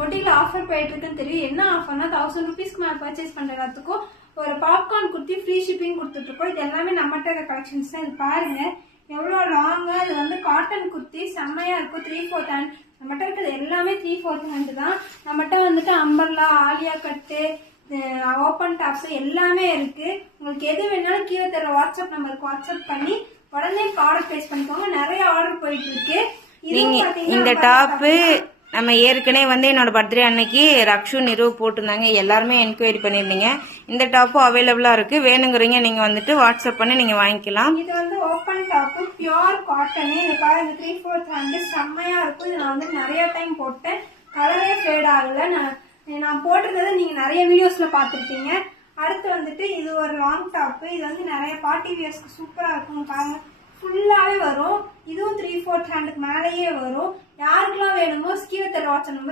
முடியில ஆஃபர் போயிட்டு இருக்குன்னு தெரியும். என்ன ஆஃபர்னா 1000 rupeesக்கு மேல பர்ச்சேஸ் பண்ற எல்லாத்துக்கும் ஒரு பாப்கார்ன் குர்த்தி ஃப்ரீ ஷிப்பிங் கொடுத்துட்டு இருக்கோம். இது எல்லாமே நம்மகிட்ட இருக்க கலெக்ஷன்ஸ் தான். இது பாருங்க எவ்வளவு லாங்கா. இது வந்து காட்டன் குர்த்தி செம்மையா இருக்கும். 3/4 ஹேண்ட். நம்மகிட்ட இருக்கிறது எல்லாமே 3/4 ஹேண்ட் தான். நம்மகிட்ட வந்துட்டு அம்பர்லா, ஆலியா கட்டு, ஓப்பன் டாப்ஸ் எல்லாமே இருக்கு. உங்களுக்கு எது வேணாலும் கீழே தர வாட்ஸ்அப் நம்பருக்கு வாட்ஸ்அப் பண்ணி உடனே ஆர்டர் பிளேஸ் பண்ணிக்கோங்க. நிறைய ஆர்டர் போயிட்டு இருக்கு. இந்த டாப்பு நம்ம ஏற்கனவே வந்து என்னோட பர்த்டே அன்னைக்கு ரக்ஷு நிறுவ போட்டிருந்தாங்க. எல்லாருமே என்கொயரி பண்ணிருந்தீங்க. இந்த டாப்பும் அவைலபிளா இருக்கு. வேணுங்கிறீங்க நீங்க வந்துட்டு வாட்ஸ்அப் பண்ணி நீங்க வாங்கிக்கலாம். இது வந்து ஓப்பன் டாப் பியூர் காட்டன். இது பாருங்க 3/4 ஹேண்ட் செம்மையா இருக்கும். இது நான் வந்து நிறைய டைம் போட்டேன். கலரே ஃபேட் ஆகல. நான் போட்டிருந்ததை நீங்க நிறைய வீடியோஸ்ல பாத்துருப்பீங்க. அடுத்து வந்துட்டு இது ஒரு லாங் டாப். இது வந்து நிறைய பார்ட்டி வியர்ஸ்க்கு சூப்பரா இருக்கும். பாருங்க ஃபுல்லாவே வரும். இதுவும் 3/4 ஹேண்டுக்கு மேலேயே வரும். யாருக்கெல்லாம் வேணுமோ கீழே தர வாட்ஸ்அப் நம்பர்